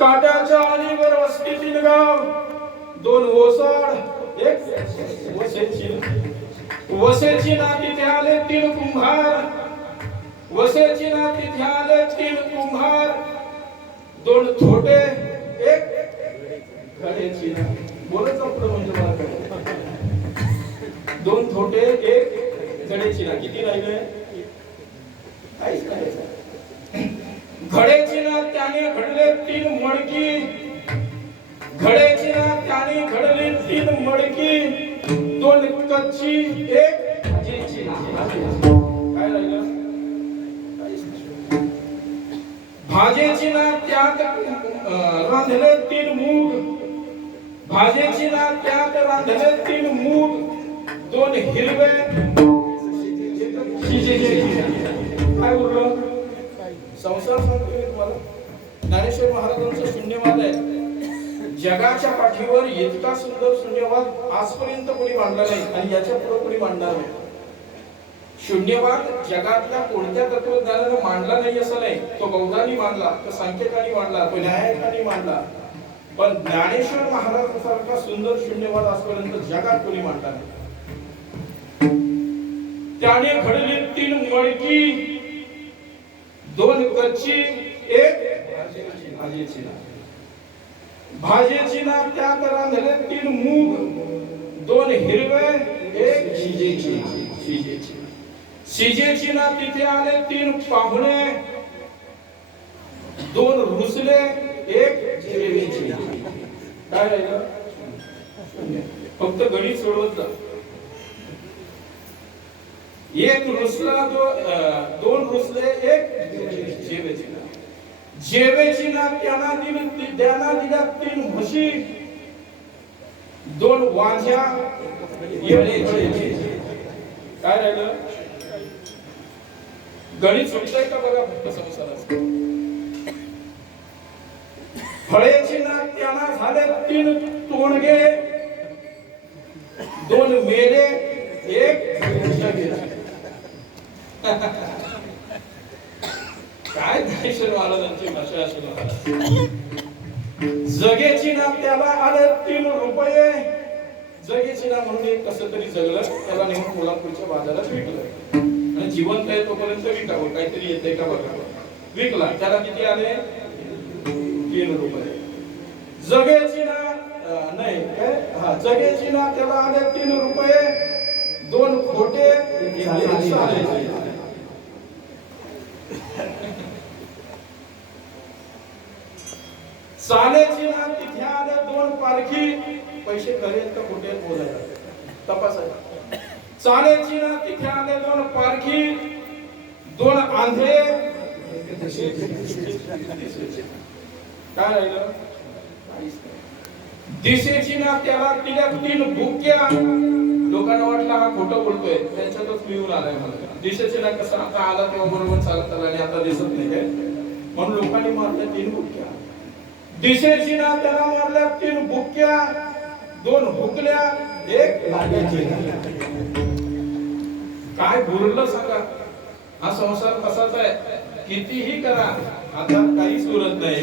काट्याच्या आलीवर वस्तीतील गाव, दोन ओसाड एक वसेची. वसेची ना तिथे आले तीन कुंभार, वसेची ना तिथे आले तीन कुंभार, दोन छोटे एक घड्याची ना. बोलत पुढे म्हणजे मला दोन छोटे एक घड्याची ना. किती राहिले? घड्याची ना त्याने घडले तीन मडकी, घड्याची ना त्याने घडले तीन मडकी, दोन कच्ची एक भाजीची ना. काय राहिलं? भाजीची ना त्यात रांधले तीन मूग, भाजीची ना त्यात रांधले तीन मूग, दोन हिरवे काय उरलं? संसार सांगतोय तुम्हाला. ज्ञानेश्वर महाराजांचा शून्यवाद आहे. जगाच्या पाठीवर इतका सुंदर शून्यवाद आजपर्यंत कोणी मांडला नाही आणि याच्या पुढे कोणी मांडणार नाही. शून्यवाद जगातल्या कोणत्या तत्वज्ञानाने मांडला नाही असं नाही. तो बौद्धांनी मांडला, तो सांख्यिकांनी मांडला, तो न्यायिकांनी मांडला, पण ज्ञानेश्वर महाराजांसारखा सुंदर शून्यवाद आजपर्यंत जगात कोणी मांडला नाही. त्याने घडली तीन मडकी, दोन कच्ची एक भाजीची ना. भाजीची ना त्यात रांधले तीन मूग, दोन हिरवे एक शिजेची. शिजेची ना तिथे आले तीन पाहुणे, दोन रुसले एक जेवेची. काय राहिलं? फक्त गणित सोडवत जा. एक रुसला दोन रुसले एक जेवेची ना. जेवेची ना त्याला दिल्या तीन म्हशी, दोन वांझ्या येळेची. काय राहिलं? गणित सुटतंय का बघा फक्त संसाराचं. फळेची ना त्याला झाले तीन तोंडगे, दोन मेले एक काय ज्ञानेश्वर महाराजांची भाषा असेल. जगेची ना त्याला आले तीन रुपये, जगेची ना म्हणून एक कसं तरी जगलं, त्याला नेहमी कोल्हापूरच्या बाजारात विकलं आणि जिवंत आहे तोपर्यंत विकावं, काहीतरी येतंय का बघावं. विकला, त्याला किती आले? 3 रुपये. जगेची ना नाही काय, हा जगेची ना त्याला आले 3 रुपये, दोन खोटे चालेची ना तिथे आले 2 पारखी. पैसे खरे तर खोटे बोलायला तपासायला. चालेची ना तिथे आले 2 पारखी, 2 आंधळे. काय राहिलं? दिशेची ना त्याला दिल्या 3 भुक्या. लोकांना वाटलं हा खोटं बोलतोय, त्यांच्यातच मिळून आलाय मला. दिशेची ना कसं आता आला तेव्हा बरोबर चालत आला आणि आता दिसत नाही काय, म्हणून लोकांनी मारल्या 3 भुक्या. दिशेची ना त्याला मारल्या 3 भुक्या, 2 हुकल्या एक लागायची. काय बोललं सांगा. हा संसार कसाच आहे, कितीही करा आता काहीच उरत नाही.